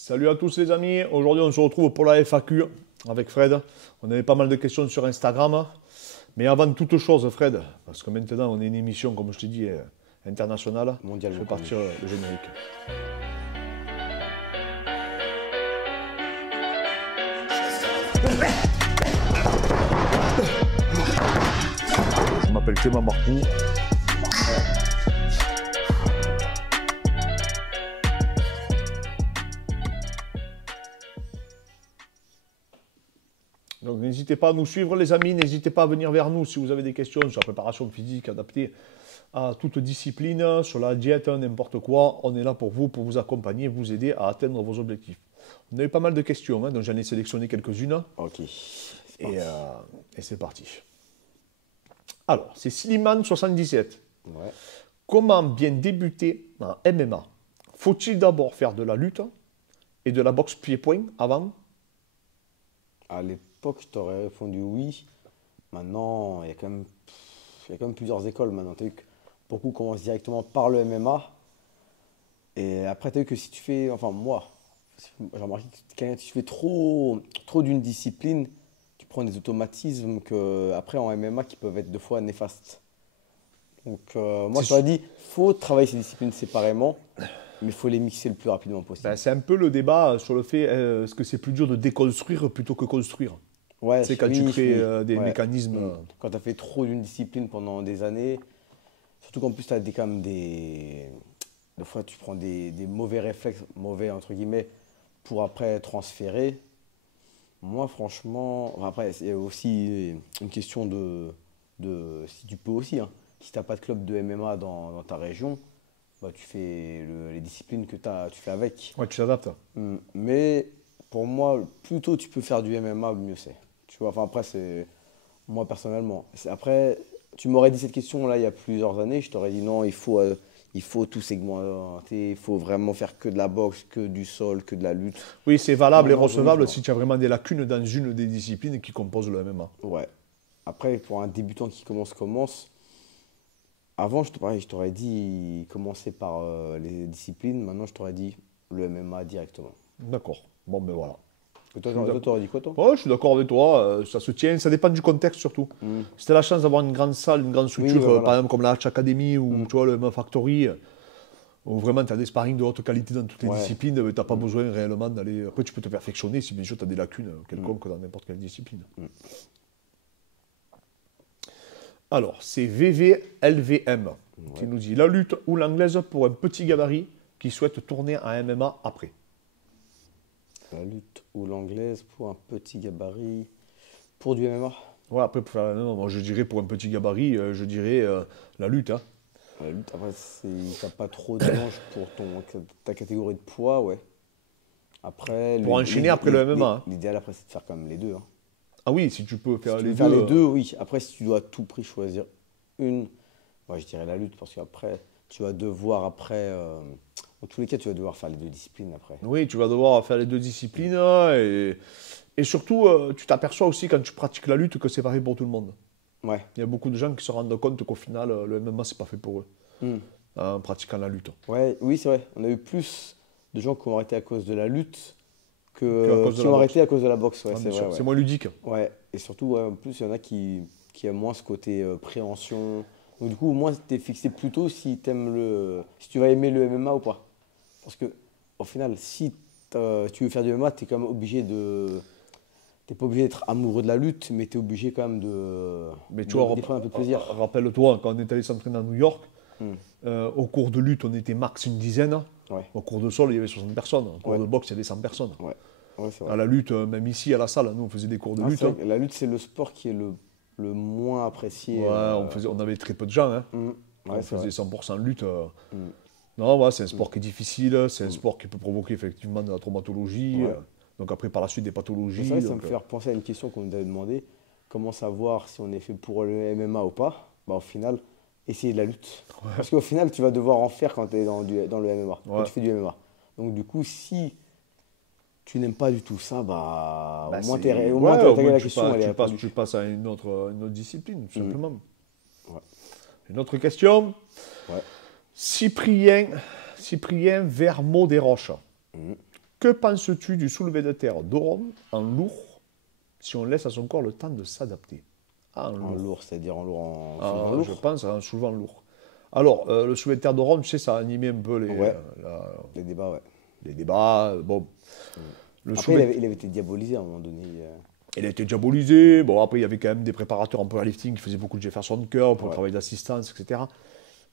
Salut à tous les amis, aujourd'hui on se retrouve pour la FAQ avec Fred. On avait pas mal de questions sur Instagram. Mais avant toute chose Fred, parce que maintenant on est une émission comme je t'ai dit internationale, Mondialement je fais partir le générique. Je m'appelle Clément Marcoux. Donc n'hésitez pas à nous suivre les amis, n'hésitez pas à venir vers nous si vous avez des questions sur la préparation physique adaptée à toute discipline, sur la diète, n'importe quoi. On est là pour vous accompagner, vous aider à atteindre vos objectifs. On a eu pas mal de questions, hein, donc j'en ai sélectionné quelques-unes. Ok. Et c'est parti. Alors, c'est Slimane77. Ouais. Comment bien débuter en MMA? Faut-il d'abord faire de la lutte et de la boxe pied-point avant? À l'époque, je t'aurais répondu oui. Maintenant, il y a quand même plusieurs écoles maintenant. Tu as vu que beaucoup commencent directement par le MMA. Et après, tu as vu que si tu fais, enfin moi, j'ai remarqué que si tu fais trop d'une discipline, tu prends des automatismes que après en MMA qui peuvent être deux fois néfastes. Donc moi, je t'aurais dit, faut travailler ces disciplines séparément, mais il faut les mixer le plus rapidement possible. Ben, c'est un peu le débat sur le fait est-ce que c'est plus dur de déconstruire plutôt que construire. Ouais, C'est quand oui, tu crées oui. des Ouais. mécanismes. Quand tu as fait trop d'une discipline pendant des années, surtout qu'en plus tu as quand même des fois tu prends des mauvais réflexes, mauvais entre guillemets, pour après transférer. Moi franchement, enfin, après il y a aussi une question de si tu peux aussi, hein. Si tu n'as pas de club de MMA dans ta région, bah, tu fais les disciplines que tu fais avec. Ouais, tu t'adaptes. Mais pour moi, plus tôt tu peux faire du MMA, mieux c'est. Tu vois, enfin après, c'est moi personnellement. Après, tu m'aurais dit cette question là il y a plusieurs années, je t'aurais dit non, il faut tout segmenter, il faut vraiment faire que de la boxe, que du sol, que de la lutte. Oui, c'est valable et Maintenant, recevable non. si tu as vraiment des lacunes dans une des disciplines qui composent le MMA. Ouais. Après, pour un débutant qui commence. Avant, je t'aurais dit commencer par les disciplines. Maintenant, je t'aurais dit le MMA directement. D'accord. Bon, ben voilà. Et toi, Je suis d'accord. t'aurais dit quoi, toi? Ouais, je suis d'accord avec toi. Ça se tient. Ça dépend du contexte surtout. Si tu as la chance d'avoir une grande salle, une grande structure, Oui, voilà. par exemple comme la Hatch Academy ou tu vois, le MMA Factory, où vraiment tu as des sparring de haute qualité dans toutes les Ouais. disciplines, tu n'as pas besoin réellement d'aller. Après, tu peux te perfectionner si bien sûr tu as des lacunes quelconques dans n'importe quelle discipline. Alors, c'est VVLVM qui nous dit la lutte ou l'anglaise pour un petit gabarit qui souhaite tourner en MMA après. La lutte ou l'anglaise pour un petit gabarit. Pour du MMA? Ouais, après, pour faire, non, moi je dirais pour un petit gabarit, je dirais la lutte. Hein. La lutte, après, t'as pas trop de manches pour ta catégorie de poids, ouais. Après, Pour enchaîner après le MMA. Hein. l'idéal, après, c'est de faire quand même les deux, hein. Ah oui, si tu peux faire Si tu les veux faire deux. les deux, oui. Après, si tu dois à tout prix choisir une, moi je dirais la lutte parce qu'après, tu vas devoir dans tous les cas, tu vas devoir faire les deux disciplines après. Oui, tu vas devoir faire les deux disciplines. Et surtout, tu t'aperçois aussi quand tu pratiques la lutte que c'est pareil pour tout le monde. Ouais. Il y a beaucoup de gens qui se rendent compte qu'au final, le MMA, c'est pas fait pour eux, Hmm. en pratiquant la lutte. Ouais, oui, c'est vrai. On a eu plus de gens qui ont arrêté à cause de la lutte Que à cause de qui la ont boxe. arrêté à cause de la boxe. Ouais, Ah, c'est bien sûr, vrai. c'est Ouais. moins ludique. Ouais. Et surtout, ouais, en plus, il y en a qui aiment moins ce côté préhension. Donc, du coup, au moins, tu es fixé plutôt si tu vas aimer le MMA ou pas. Parce que, au final, si tu veux faire du MMA, tu es quand même obligé de. T'es pas obligé d'être amoureux de la lutte, mais tu es obligé quand même Mais tu de vois, prendre un peu de plaisir. rappelle-toi, quand on est allé s'entraîner à New York, Hmm. au cours de lutte, on était max une dizaine. Ouais, Au cours de sol, il y avait 60 personnes. Au cours Ouais. de boxe, il y avait 100 personnes. ouais, ouais, c'est À vrai. la lutte, même ici, à la salle, nous, on faisait des cours de Non, lutte. c'est vrai que la lutte, c'est le sport qui est le moins apprécié. Ouais, on avait très peu de gens. Hein. Ouais, On c'est faisait vrai. 100% lutte. Mm. Non, ouais, c'est un sport qui est difficile. C'est un sport qui peut provoquer effectivement de la traumatologie. Ouais. Donc après, par la suite, des Mais pathologies. c'est vrai, ça me donc, fait repenser à une question qu'on nous avait demandé. Comment savoir si on est fait pour le MMA ou pas? Bah, au final, essayer de la lutte. Parce qu'au final, tu vas devoir en faire quand tu es dans le MMA, quand Ouais. tu fais du MMA. Donc du coup, si tu n'aimes pas du tout ça, bah, bah, au moins, c'est- t'es- au ouais, moins au t'as moins, la tu question, passes, elle est tu passes, répondue. tu passes à une autre discipline, tout simplement. Ouais. Une autre question. Ouais. Cyprien Vermont des Roches. Mm. Que penses-tu du soulevé de terre d'Oron en lourd si on laisse à son corps le temps de s'adapter? En lourd, c'est-à-dire en lourd, en Ah, soulevant lourd. je pense en soulevant lourd. Alors, le soulevé de terre d'Oron, tu sais, ça a animé un peu Ouais. Les débats, ouais. les débats. Bon, le Après, soulevé- il avait été diabolisé à un moment donné. il a été diabolisé. Bon, après, il y avait quand même des préparateurs en powerlifting qui faisaient beaucoup de Jefferson Curl pour le Ouais. travail d'assistance, etc.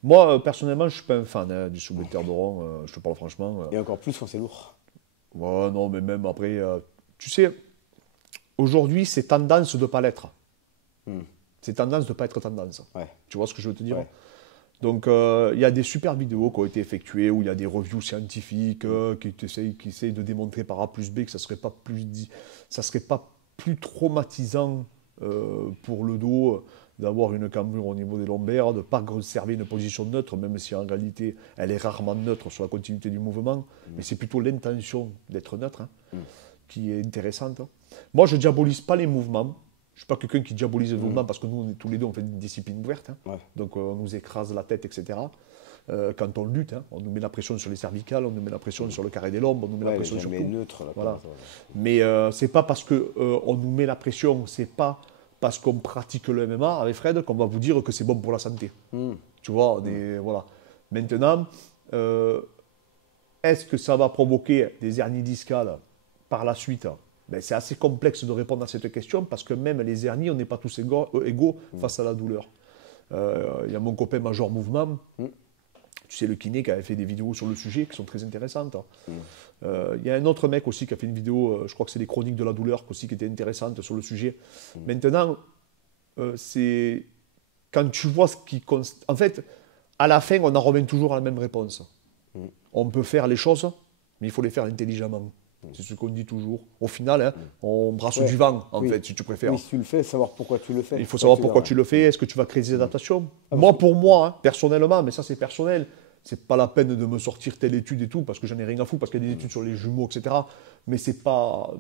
Moi, personnellement, je ne suis pas un fan du soulevé de terre d'Oron, je te parle franchement. Et encore plus quand c'est lourd. Ouais, non, mais même après, tu sais, aujourd'hui, c'est tendance de ne pas l'être. Hmm. C'est tendance de ne pas être tendance. Ouais. Tu vois ce que je veux te dire? Ouais. Donc, il y a des super vidéos qui ont été effectuées où il y a des reviews scientifiques qui essayent de démontrer par A plus B que ça serait pas plus traumatisant pour le dos d'avoir une cambrure au niveau des lombaires, de ne pas conserver une position neutre, même si en réalité elle est rarement neutre sur la continuité du mouvement, mais c'est plutôt l'intention d'être neutre qui est intéressante. Moi, je ne diabolise pas les mouvements. Je ne suis pas quelqu'un qui diabolise les mouvements parce que nous, tous les deux, on fait une discipline ouverte. Ouais. Donc, on nous écrase la tête, etc. Quand on lutte, on nous met la pression sur les cervicales, on nous met la pression sur le carré des lombes, on nous met la Ouais, pression sur jamais tout. neutre. Là, Voilà. quoi, Mais c'est pas parce que on nous met la pression, c'est pas parce qu'on pratique le MMA avec Fred qu'on va vous dire que c'est bon pour la santé. Tu vois, voilà. Maintenant, est-ce que ça va provoquer des hernies discales par la suite? Ben, c'est assez complexe de répondre à cette question parce que même les hernies, on n'est pas tous égaux face à la douleur. Il y a mon copain Major Mouvement, tu sais, le kiné, qui avait fait des vidéos sur le sujet qui sont très intéressantes. Il y a un autre mec aussi qui a fait une vidéo, je crois que c'est les chroniques de la douleur, aussi, qui était intéressante sur le sujet. Maintenant, c'est quand tu vois ce qui... En fait, à la fin, on en revient toujours à la même réponse. On peut faire les choses, mais il faut les faire intelligemment. C'est ce qu'on dit toujours. Au final, on brasse du vent, en fait, si tu préfères. Oui, si tu le fais, savoir pourquoi tu le fais. Il faut savoir pourquoi tu le fais. Est-ce que tu vas créer des adaptations? Pour moi, personnellement, mais ça c'est personnel, c'est pas la peine de me sortir telle étude et tout, parce que j'en ai rien à foutre, parce qu'il y a des études sur les jumeaux, etc. Mais c'est pas...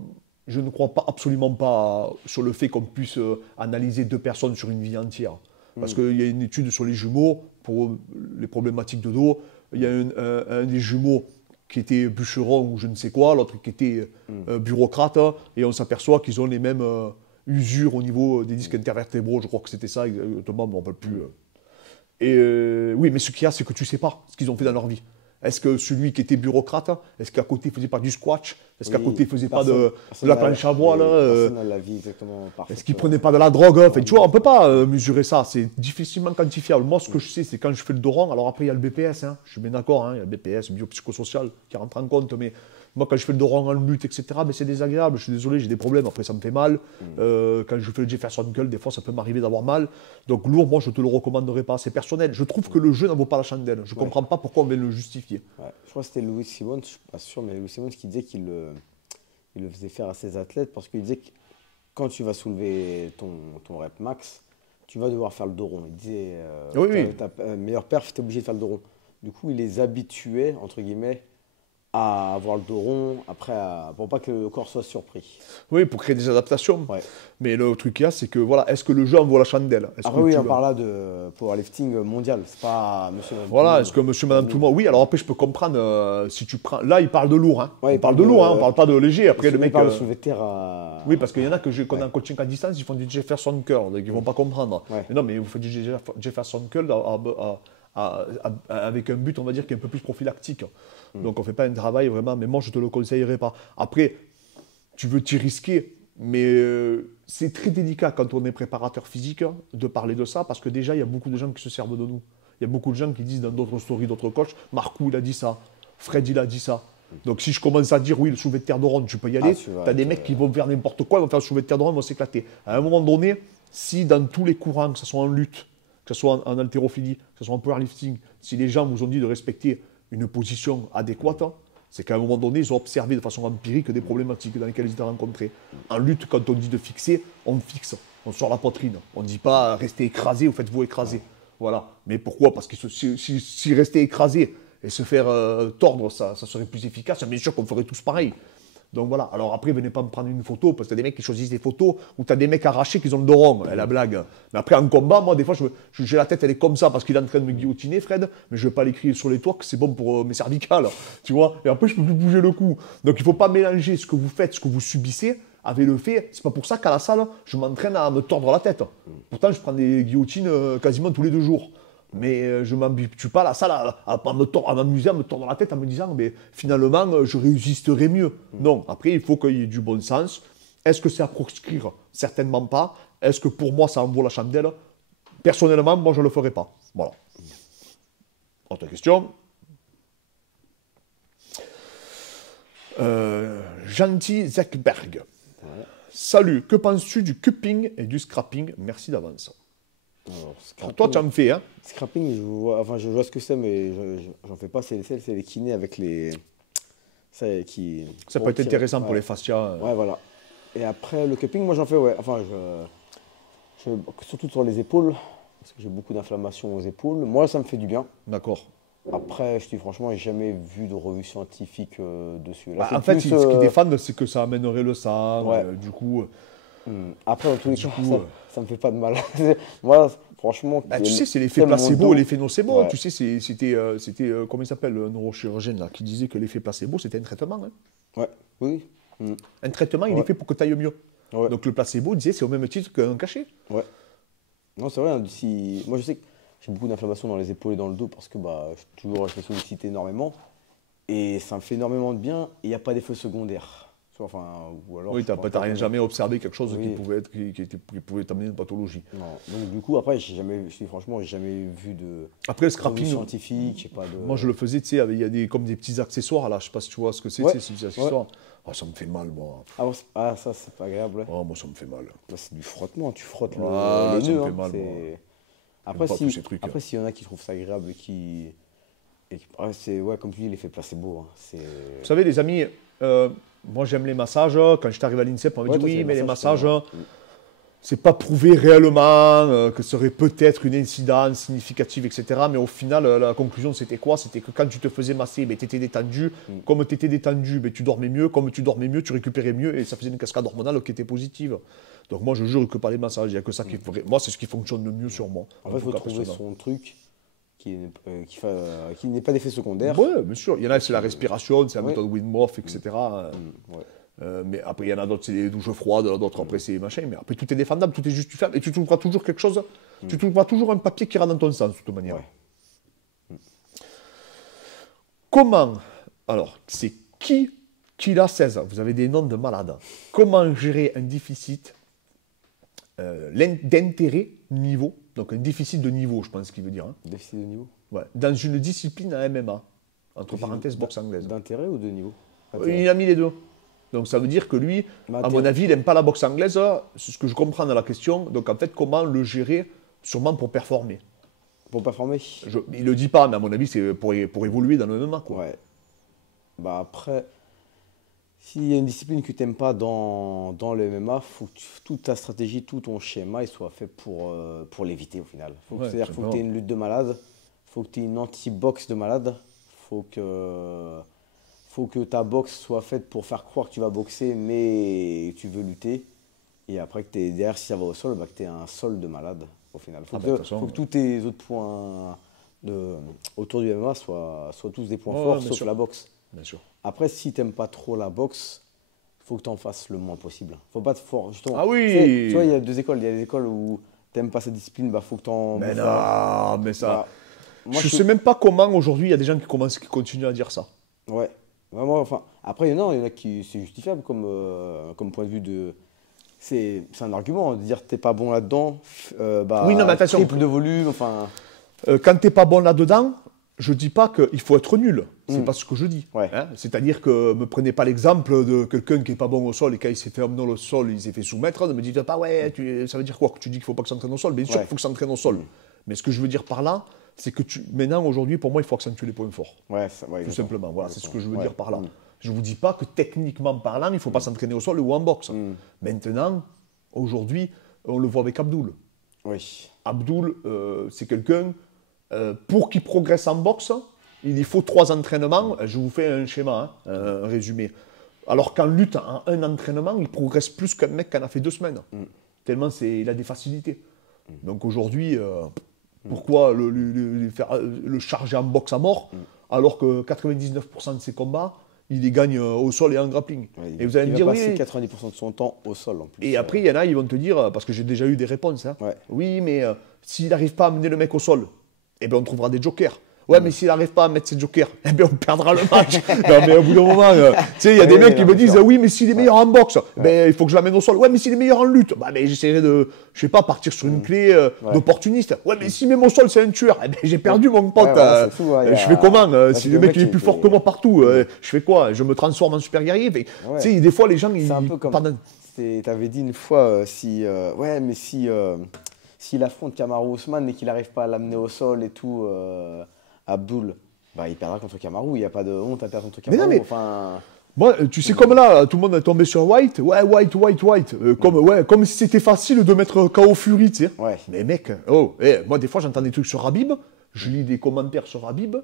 Je ne crois pas, absolument pas sur le fait qu'on puisse analyser deux personnes sur une vie entière. Parce qu'il y a une étude sur les jumeaux, pour les problématiques de dos. Il y a un des jumeaux qui était bûcheron ou je ne sais quoi, l'autre qui était bureaucrate, et on s'aperçoit qu'ils ont les mêmes usures au niveau des disques intervertébraux, je crois que c'était ça exactement, mais on ne peut plus. Oui, mais ce qu'il y a, c'est que tu ne sais pas ce qu'ils ont fait dans leur vie. Est-ce que celui qui était bureaucrate, est-ce qu'à côté il ne faisait pas du squash? Est-ce qu'à côté il ne faisait pas de la planche à voile? Personne n'a la vie exactement parfaite. Est-ce qu'il ne prenait pas de la drogue? Enfin, tu vois, on ne peut pas mesurer ça, c'est difficilement quantifiable. Moi, ce que je sais, c'est quand je fais le Doron, alors après il y a le BPS, je suis bien d'accord, il y a le BPS, biopsychosocial, qui rentre en compte, mais moi quand je fais le Doron en lutte, etc., ben, c'est désagréable, je suis désolé, j'ai des problèmes, après ça me fait mal. Quand je fais le Jefferson Curl, des fois ça peut m'arriver d'avoir mal. Donc lourd, moi je ne te le recommanderais pas, c'est personnel. Je trouve que le jeu n'en vaut pas la chandelle, je ne comprends pas pourquoi on veut le justifier. Ouais. Je crois que c'était Louis Simmons, je ne suis pas sûr, mais Louis Simmons qui disait qu'il le faisait faire à ses athlètes parce qu'il disait que quand tu vas soulever ton rep max, tu vas devoir faire le dos rond. Il disait, ta meilleure perf, tu es obligé de faire le dos rond. Du coup, il les habituait, entre guillemets, à avoir le dos rond, après, pour pas que le corps soit surpris. Oui, pour créer des adaptations. Ouais. Mais le truc qu'il y a, c'est que voilà, est-ce que le jeu en vaut la chandelle? Après, oui, on parle là de powerlifting mondial, c'est pas monsieur madame Voilà, tout le est-ce que monde. monsieur, madame, tout le monde? Oui, alors après, je peux comprendre si tu prends. Là, il parle de lourd. Ouais, on parle de lourd, on parle pas de léger. Après, le Il mec. parle de soulevé de terre à... Oui, parce qu'il y en a que j'ai en coaching à distance, ils font du Jefferson Curl, donc ils vont pas comprendre. Ouais. Mais non, mais vous faites du Jefferson Curl avec un but, on va dire, qui est un peu plus prophylactique. Donc on ne fait pas un travail vraiment, mais moi je ne te le conseillerais pas. Après, tu veux t'y risquer, mais c'est très délicat quand on est préparateur physique de parler de ça, parce que déjà, il y a beaucoup de gens qui se servent de nous. Il y a beaucoup de gens qui disent dans d'autres stories, d'autres coachs, Marcou, il a dit ça, Fred, il a dit ça. Donc si je commence à dire, oui, le soulevé de terre de ronde, tu peux y aller, tu as des mecs qui vont faire n'importe quoi, ils vont faire le soulevé de terre de ronde, ils vont s'éclater. À un moment donné, si dans tous les courants, que ce soit en lutte, que ce soit en haltérophilie, que ce soit en powerlifting, si les gens vous ont dit de respecter une position adéquate, c'est qu'à un moment donné, ils ont observé de façon empirique des problématiques dans lesquelles ils étaient rencontrés. En lutte, quand on dit de fixer, on fixe, on sort la poitrine. On ne dit pas restez écrasé ou faites-vous écraser. Voilà. Mais pourquoi? Parce que si rester écrasé et se faire tordre, ça serait plus efficace, bien sûr qu'on ferait tous pareil. Donc voilà. Alors après, venez pas me prendre une photo, parce que t'as des mecs qui choisissent des photos où t'as des mecs arrachés qui ont le dos rond, la blague. Mais après, en combat, moi, des fois, j'ai la tête, elle est comme ça, parce qu'il est en train de me guillotiner, Fred, mais je vais pas l'écrire sur les toits que c'est bon pour mes cervicales, tu vois. Et après, je peux plus bouger le cou. Donc il faut pas mélanger ce que vous faites, ce que vous subissez, avec le fait. C'est pas pour ça qu'à la salle, je m'entraîne à me tordre la tête. Pourtant, je prends des guillotines quasiment tous les 2 jours. Mais je ne m'habitue pas à la salle à m'amuser, à me tordre la tête en me disant mais finalement je résisterai mieux. Non, après il faut qu'il y ait du bon sens. Est-ce que c'est à proscrire? Certainement pas. Est-ce que pour moi ça en vaut la chandelle? Personnellement, moi je ne le ferai pas. Voilà. Autre question. Gentil Zekberg. Ouais. Salut, que penses-tu du cupping et du scrapping? Merci d'avance. Alors, Toi, tu en fais, hein? scrapping, je vois ce que c'est, mais j'en fais pas. C'est les kinés avec les. Ça, qui, Ça pour peut être tirer. intéressant pour Ouais. les fascias. Ouais, voilà. Et après, le cupping, moi j'en fais, ouais. Enfin, surtout sur les épaules, parce que j'ai beaucoup d'inflammation aux épaules. Moi, ça me fait du bien. D'accord. Après, je te dis franchement, j'ai jamais vu de revue scientifique dessus. Là, Bah, c'est en fait, plus, ce qu'ils défendent, c'est que ça amènerait le sang. Ouais. Du coup, Après, dans tous les Du cas, coup, ça me fait pas de mal. Moi, franchement, bah, tu sais, c'est l'effet t'aimes mon placebo dos. et l'effet nocebo. Ouais. Tu sais, c'était comment il s'appelle, le neurochirurgien là, qui disait que l'effet placebo, c'était un traitement. Hein. Ouais, oui. Un traitement, il est Ouais. fait pour que tu ailles mieux. Ouais. Donc le placebo, il disait, c'est au même titre qu'un cachet. Ouais. Non, c'est vrai. Hein, moi, je sais que j'ai beaucoup d'inflammation dans les épaules et dans le dos parce que je fais solliciter énormément. Et ça me fait énormément de bien et il n'y a pas d'effet secondaire. Enfin, ou alors, Oui, je tu pense n'as pas jamais observé quelque chose qui Oui. pouvait être, qui pouvait t'amener une pathologie. Non. Donc, du coup, après, je dis franchement, j'ai jamais vu de Après, le revue scrapping, scientifique. J'ai pas de. moi je le faisais, tu sais, il y a comme des petits accessoires là, je sais pas si tu vois ce que c'est, Ouais. tu sais, ces petits accessoires. Ah, ça me fait mal, moi. Ça, c'est pas agréable. Ouais. Oh, moi, ça me fait mal. Là, c'est du frottement, tu frottes Ouais, les ça me nœuds. fait Hein, mal, moi. Après, J'aime pas tous ces trucs, après, s'il y en a qui trouvent ça agréable c'est ouais, comme tu dis, l'effet placebo. Hein, Vous savez, les amis, moi j'aime les massages. Quand je suis arrivé à l'INSEP, on m'a Ouais, dit toi, oui, c'est mais les massages, t'aimes, c'est pas prouvé réellement que ce serait peut-être une incidence significative, etc. Mais au final, la conclusion c'était quoi? C'était que quand tu te faisais masser, ben, tu étais détendu. Comme tu étais détendu, ben, tu dormais mieux. Comme tu dormais mieux, tu récupérais mieux. Et ça faisait une cascade hormonale qui était positive. Donc moi, je jure que par les massages, il n'y a que ça qui est vrai. Moi, c'est ce qui fonctionne le mieux sur moi. En fait, il faut tout cas, trouver personnellement. son truc qui n'ait pas d'effet secondaire. Ouais, bien sûr. Il y en a, c'est la respiration, c'est la Ouais. méthode Wim Hof, etc. Ouais. Mais après, il y en a d'autres, c'est des douches froides, d'autres, après, c'est machin. Mais après, tout est défendable, tout est justifiable. Et tu trouveras toujours quelque chose, tu trouveras toujours un papier qui ira dans ton sens, de toute manière. Ouais. Comment, alors, c'est qui l'a 16? Vous avez des noms de malades. Comment gérer un déficit d'intérêt niveau, donc un déficit de niveau, je pense qu'il veut dire, hein. Déficit de niveau. Ouais, dans une discipline à MMA, entre parenthèses, boxe anglaise. D'intérêt ou de niveau? Il a mis les deux. Donc ça veut dire que lui, Bah, à mon avis, il n'aime pas la boxe anglaise. C'est ce que je comprends dans la question. Donc en fait, comment le gérer, sûrement pour performer. Pour performer? Il ne le dit pas, mais à mon avis, c'est pour évoluer dans le MMA. Quoi. Ouais. Bah après, s'il y a une discipline que tu n'aimes pas dans le MMA, faut que toute ta stratégie, tout ton schéma, il soit fait pour l'éviter au final. Ouais, C'est-à-dire qu'il faut que tu aies une lutte de malade, faut que tu aies une anti-boxe de malade, faut que ta boxe soit faite pour faire croire que tu vas boxer, mais tu veux lutter. Et après, que derrière, si ça va au sol, que tu aies un sol de malade au final. Ah bah, de toute façon, faut que tous tes autres points autour du MMA soient tous des points Ouais, forts, bien sauf sûr. la boxe. Bien sûr. Après, si tu n'aimes pas trop la boxe, il faut que tu en fasses le moins possible. Faut pas te fort, justement. Ah oui. Tu vois, il y a deux écoles. Il y a des écoles où tu n'aimes pas cette discipline, faut que tu en. Mais non, mais ça. Bah, moi, je ne sais même pas comment aujourd'hui il y a des gens qui continuent à dire ça. Ouais. Vraiment, enfin, après, il y en a qui c'est justifiable comme point de vue de. C'est un argument de dire t'es pas bon là-dedans. Oui, non, mais attention. Triple de volume, enfin. Quand tu n'es pas bon là-dedans, je ne dis pas qu'il faut être nul. C'est pas ce que je dis. Ouais. Hein. C'est-à-dire que me prenez pas l'exemple de quelqu'un qui n'est pas bon au sol et quand il s'est fait amener au sol, il s'est fait soumettre. Ne me dites pas, ouais, ça veut dire quoi que tu dis qu'il ne faut pas que ça s'entraîne au sol? Bien sûr qu'il faut que ça s'entraîne au sol. Mais ce que je veux dire par là, c'est que maintenant, aujourd'hui, pour moi, il faut accentuer les points forts. Ouais, Tout simplement. Voilà, c'est ce que je veux dire par là. Mm. Je ne vous dis pas que techniquement parlant, il ne faut pas s'entraîner au sol ou en boxe. Maintenant, aujourd'hui, on le voit avec Abdoul. Oui. Abdoul, c'est quelqu'un, pour qu'il progresse en boxe, il lui faut 3 entraînements. Je vous fais un schéma, un résumé. Alors qu'en lutte, en un entraînement, il progresse plus qu'un mec qui en a fait 2 semaines. Tellement il a des facilités. Donc aujourd'hui, pourquoi faire le charger en boxe à mort, alors que 99% de ses combats, il les gagne au sol et en grappling. Ouais, Et vous allez me dire, va passer oui. 90% de son temps au sol en plus. Et après, il y en a, ils vont te dire, parce que j'ai déjà eu des réponses, hein, Ouais. oui, mais s'il n'arrive pas à amener le mec au sol, eh ben, on trouvera des jokers. Ouais, mais s'il n'arrive pas à mettre ses jokers, eh ben, on perdra le match. Non, mais au bout d'un moment, tu sais, il y a des mecs qui me disent, oui, mais s'il est meilleur en boxe, ben, il faut que je l'amène au sol. Ouais, mais s'il est meilleur en lutte, bah, ben, j'essaierai de, je sais pas, partir sur une clé d'opportuniste. Ouais, mais s'il met mon sol, c'est un tueur. Eh ben, j'ai perdu mon pote. Ouais, c'est fou, je fais comment si le mec il est qui plus fort que moi partout, je fais quoi? Je me transforme en super guerrier. Tu sais, des fois, les gens, ils. C'est un peu comme. Tu avais dit une fois, ouais, mais s'il affronte Kamaru Usman et qu'il n'arrive pas à l'amener au sol et tout, Abdul, bah, il perdra contre Kamaru. Il n'y a pas de honte à perdre contre Kamaru. Mais non, mais... Enfin... Moi, tu sais, comme là, tout le monde est tombé sur White. Ouais, White. Comme si c'était facile de mettre KO Fury, tu sais. Ouais. Mais mec, moi, des fois, j'entends des trucs sur Habib. Je lis des commentaires sur Habib.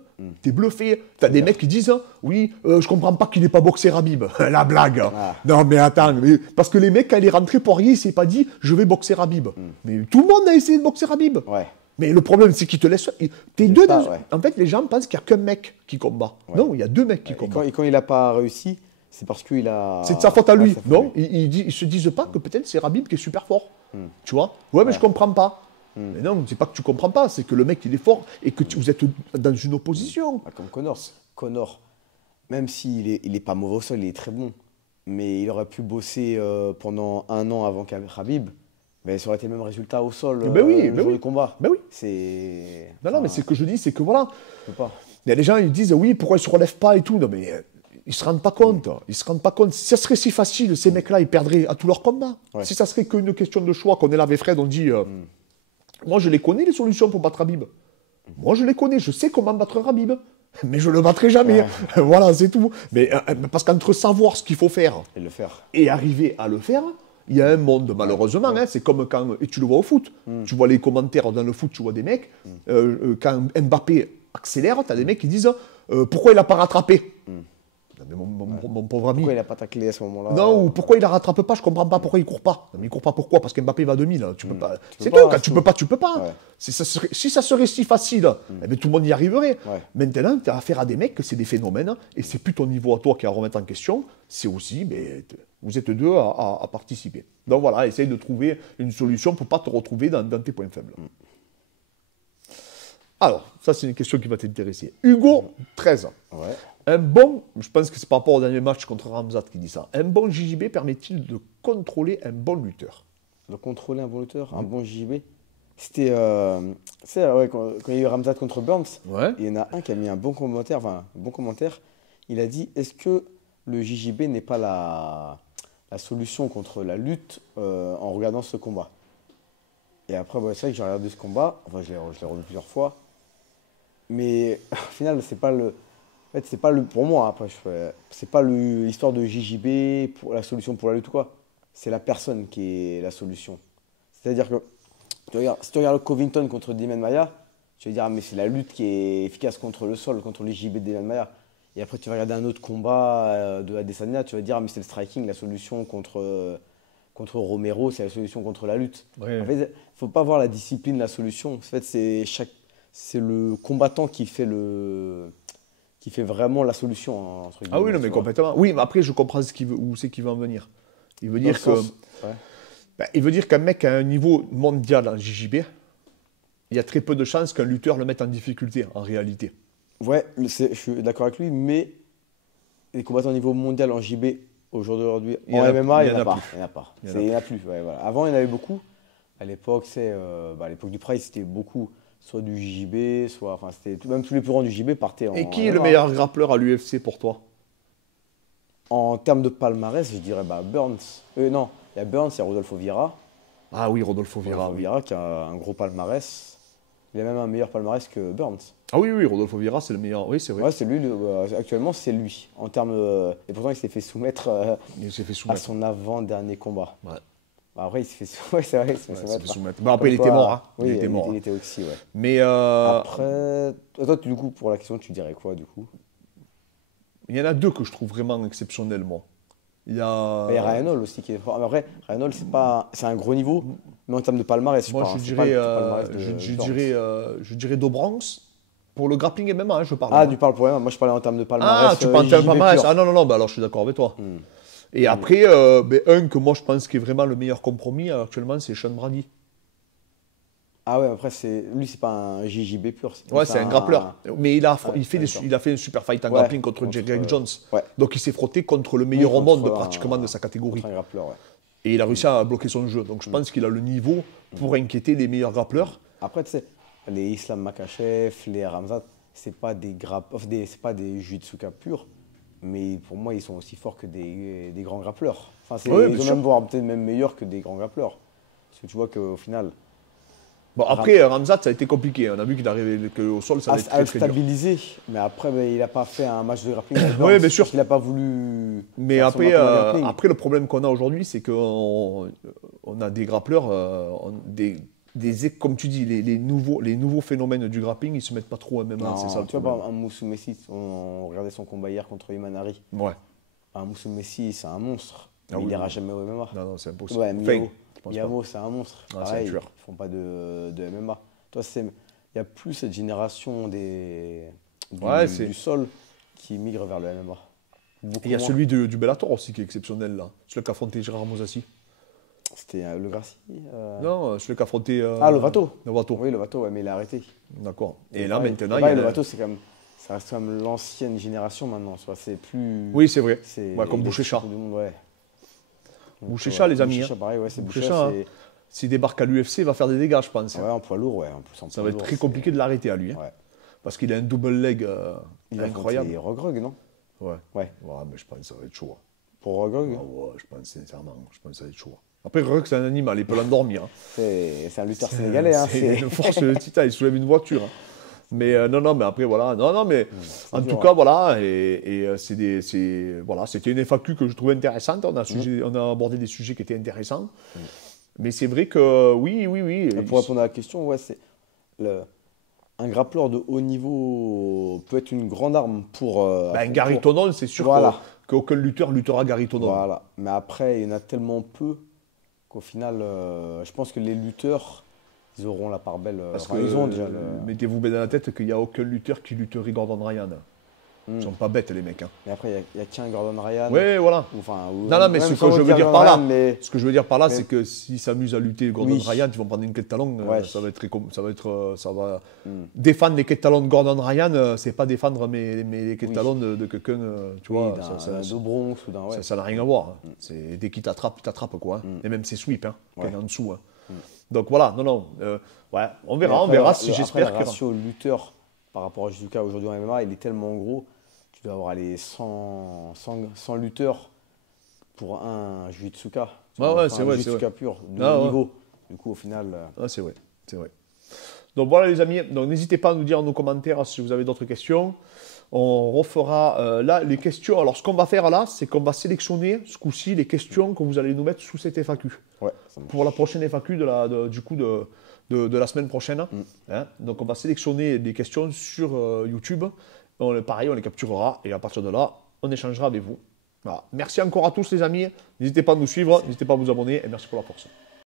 T'es bluffé. T'as des mecs qui disent, oui, je comprends pas qu'il n'ait pas boxé Habib. La blague. Ah. Non, mais attends. Parce que les mecs, quand il est rentré, Poirier, il s'est pas dit, je vais boxer Habib. Mais tout le monde a essayé de boxer Habib. Ouais. Mais le problème, c'est qu'ils te laissent. En fait, les gens pensent qu'il n'y a qu'un mec qui combat. Ouais. Non, il y a 2 mecs qui combattent. Et quand il n'a pas réussi, c'est parce qu'il a. C'est de sa faute à lui. Non, ils se disent pas que peut-être c'est Habib qui est super fort. Tu vois? Ouais, mais je comprends pas. Mais non, c'est pas que tu comprends pas, c'est que le mec il est fort et que vous êtes dans une opposition. Comme Connor. Connor, même s'il est pas mauvais au sol, il est très bon. Mais il aurait pu bosser pendant 1 an avant qu'Habib. Mais ça aurait été le même résultat au sol le jour du combat. Ben oui. C'est... Non, mais c'est ce que je dis, c'est que voilà. Je peux pas. Il y a des gens, ils disent, oui, pourquoi ils se relèvent pas et tout. Non, mais ils se rendent pas compte. Ils se rendent pas compte. Si ça serait si facile, ces mecs-là, ils perdraient à tous leurs combats. Ouais. Si ça serait qu'une question de choix, qu'on est là avec Fred, on dit, moi, je les connais, les solutions pour battre Habib. Moi, je les connais. Je sais comment battre Habib. Mais je le battrai jamais. Ouais. Voilà, c'est tout. Mais parce qu'entre savoir ce qu'il faut faire et le faire et arriver à le faire, il y a un monde, malheureusement. Hein, c'est comme quand, et tu le vois au foot, tu vois les commentaires dans le foot, tu vois des mecs, quand Mbappé accélère, tu as des mecs qui disent pourquoi il n'a pas rattrapé mais mon pauvre ami. Pourquoi il n'a pas taclé à ce moment-là? Non, ou pourquoi il ne la rattrape pas, je ne comprends pas pourquoi il ne court pas. Non, mais il ne court pas pourquoi? Parce qu'Mbappé va à 2000. Tu peux pas. C'est tout, quand tu peux pas, tu peux pas. Ouais. Si ça serait si facile, eh bien, tout le monde y arriverait. Ouais. Maintenant, tu as affaire à des mecs, c'est des phénomènes, et c'est plus ton niveau à toi qui est à remettre en question, c'est aussi, vous êtes 2 à participer. Donc voilà, essaye de trouver une solution pour ne pas te retrouver dans tes points faibles. Alors, ça c'est une question qui va t'intéresser. Hugo, 13 ans. Ouais. Je pense que c'est par rapport au dernier match contre Ramzat qui dit ça. Un bon JJB permet-il de contrôler un bon lutteur? De contrôler un bon lutteur, un bon JJB? C'était, quand il y a eu Ramzat contre Burns, il y en a un qui a mis un bon commentaire. Il a dit, est-ce que le JJB n'est pas la solution contre la lutte en regardant ce combat? Et après, c'est vrai que j'ai regardé ce combat, enfin je l'ai revu plusieurs fois, mais au final, c'est pas le... En fait, c'est pas le, pour moi, après, c'est pas l'histoire de JJB, pour la solution pour la lutte ou quoi. C'est la personne qui est la solution. C'est-à-dire que si tu regardes Covington contre Demian Maia, tu vas dire, mais c'est la lutte qui est efficace contre le sol, contre les JJB de Demian Maia. Et après, tu vas regarder un autre combat de Adesanya, tu vas dire, mais c'est le striking, la solution contre Romero, c'est la solution contre la lutte. Ouais. En fait, il ne faut pas voir la discipline, la solution. En fait, c'est le combattant qui fait vraiment la solution. Entre guillemets, oui, non, mais complètement. Oui, mais après, je comprends où c'est qu'il veut en venir. Il veut dire il veut dire qu'un mec à un niveau mondial en JJB, il y a très peu de chances qu'un lutteur le mette en difficulté, en réalité. Ouais, je suis d'accord avec lui, mais les combattants au niveau mondial en JB, aujourd'hui, en MMA, il n'y en a pas. Il n'y en a plus. Ouais, voilà. Avant, il y en avait beaucoup. À l'époque, à l'époque du Price, c'était beaucoup. Soit du JB, même tous les plus grands du JB partaient en... Et qui est le meilleur grappleur à l'UFC pour toi? En termes de palmarès, je dirais Burns. Non, il y a Burns, il y a Rodolfo Vieira. Ah oui, Rodolfo Vieira. Rodolfo Vieira qui a un gros palmarès. Il a même un meilleur palmarès que Burns. Ah oui, Rodolfo Vieira, c'est le meilleur. Oui, c'est vrai. Ouais, c'est lui. Actuellement, c'est lui. En termes, et pourtant, il s'est fait soumettre, à son avant-dernier combat. Ouais. Après, il s'est fait soumettre. Ouais, c'est vrai, il s'est fait soumettre. Après, il était mort. Hein. Oui, il était aussi, ouais. Mais après, toi, du coup, pour la question, tu dirais quoi, du coup? Il y en a 2 que je trouve vraiment exceptionnels, moi. Il y a, Il y a Ryan Hall aussi qui est fort. Mais après, Ryan Hall, c'est un gros niveau, mais en termes de palmarès, moi, c'est pas le palmarès je dirais Dobranx. Pour le grappling MMA, hein, je parle. Ah, Hein. tu parles pour moi, je parlais en termes de palmarès. Ah, tu parles en termes de JJB palmarès. pur. Ah non, non, non, bah alors je suis d'accord avec toi. Et après, un que moi je pense qui est vraiment le meilleur compromis actuellement, c'est Sean Brady. Ah ouais, après, lui, c'est pas un JJB pur. Ouais, c'est un grappleur. Mais il a fait une super fight en Ouais, grappling contre Greg Jones. ouais. Donc il s'est frotté contre le meilleur au monde pratiquement de sa catégorie. Contre un grappleur, ouais. Et il a réussi à bloquer son jeu. Donc je pense qu'il a le niveau pour inquiéter les meilleurs grappleurs. Après, tu sais, les Islam Makhachev, les Ramzat, c'est pas des c'est pas des Jiu-Jitsuka purs, mais pour moi, ils sont aussi forts que des grands grappleurs. Enfin, Ouais, ils bien ont sûr. même voire peut-être même meilleurs que des grands grappleurs. Parce que tu vois qu'au final, Bon, après, Ramzat, ça a été compliqué. On a vu qu'il arrivait qu'au sol, ça à allait être très, très dur. stabiliser, mais après, il n'a pas fait un match de grappling. Oui, bien sûr. Il n'a pas voulu. Mais faire son après, match de grappling. après, le problème qu'on a aujourd'hui, c'est qu'on a des grappleurs, comme tu dis, les nouveaux phénomènes du grappling, ils ne se mettent pas trop à MMA. Non, C'est ça le tu vois, problème. un Moussou Messi, on regardait son combat hier contre Imanari. Ouais. Un Moussou Messi, c'est un monstre. Ah Mais oui, il n'ira oui. jamais au MMA. Non, non, c'est impossible. Ouais, Enfin, Miyao, je pense Miyao, c'est un monstre. Ah, c'est un Pareil, tueur. ils font pas de MMA. Toi, il n'y a plus cette génération Ouais, du sol qui migre vers le MMA. Beaucoup Il y a moins. celui du Bellator aussi qui est exceptionnel, là. Celui qui a affronté Gérard Mosassi. C'était le Gracie. Non, celui qui a affronté. Lovato. Lovato. Oui, Lovato, ouais, mais il a arrêté. D'accord. Et là, pareil, maintenant, il y pareil, a. Lovato, ça reste comme l'ancienne génération maintenant. C'est plus. Oui, c'est vrai. C'est Ouais, comme il est Boucher-Chat. champion du monde, ouais. Donc, Boucher-Chat, les amis. Boucher-Chat, pareil, ouais, c'est Boucher. Boucher-Chat, hein. S'il débarque à l'UFC, il va faire des dégâts, je pense. Ouais, en poids lourd, ouais. En plus, en Ça poids va être lourd, très compliqué de l'arrêter à lui. Hein. Ouais. Parce qu'il a un double leg Il a incroyable. affronté Rogrog, non? Ouais. Ouais. Ouais, mais je pense que ça va être chaud. Pour Rogrog, Ah ouais, je pense sincèrement. Je pense que ça va être chaud. Après, Rugg, c'est un animal, il peut l'endormir. Hein. c'est un lutteur sénégalais. Hein, C'est une force de titan, il soulève une voiture. Hein. Mais non, mais après, voilà. Non, non, mais en dur, tout cas, voilà. Et voilà, c'était une FAQ que je trouvais intéressante. On a abordé des sujets qui étaient intéressants. Mais c'est vrai que, oui. Pour répondre à la question, ouais, un grappleur de haut niveau peut être une grande arme pour. Gary Tonon, c'est sûr Voilà. qu'aucun lutteur luttera Gary Tonon. Voilà. Mais après, il y en a tellement peu qu'au final, je pense que les lutteurs, ils auront la part belle. Parce Enfin, que, ils ont déjà mettez-vous bien dans la tête qu'il n'y a aucun lutteur qui lutterait Gordon Ryan. Ils ne sont pas bêtes, les mecs. Hein. Mais après, il y a qu'un Gordon Ryan. Oui, voilà. Non, mais ce que je veux dire par là, ce que je veux dire par là, c'est que s'ils s'amusent à lutter Gordon Ryan, ils vont prendre une quête de talon. Ouais. Ça va défendre les quêtes de talon de Gordon Ryan. C'est pas défendre les quêtes de talon de quelqu'un, tu vois. D'un Bronx ou d'un. Ouais. Ça n'a rien à voir. C'est dès qu'il t'attrape, il t'attrape quoi. Hein. Et même ses sweeps, hein, quand il est en dessous. Hein. Donc voilà, non. Ouais, on verra si j'espère que. Le ratio lutteur par rapport à Judoka aujourd'hui en MMA, il est tellement gros. Tu dois avoir les 100 lutteurs pour un Jiu-Jitsuka. Ouais, c'est vrai. Jiu-Jitsuka pur, de haut niveau. Du coup, au final. C'est vrai. Donc voilà, les amis. Donc n'hésitez pas à nous dire dans nos commentaires si vous avez d'autres questions. On refera là les questions. Alors, ce qu'on va faire là, c'est qu'on va sélectionner ce coup-ci les questions que vous allez nous mettre sous cette FAQ. Ouais, pour la prochaine FAQ de la semaine prochaine. Hein. Donc, on va sélectionner des questions sur YouTube. Pareil, on les capturera et à partir de là, on échangera avec vous. Voilà. Merci encore à tous les amis. N'hésitez pas à nous suivre, n'hésitez pas à vous abonner et merci pour la force.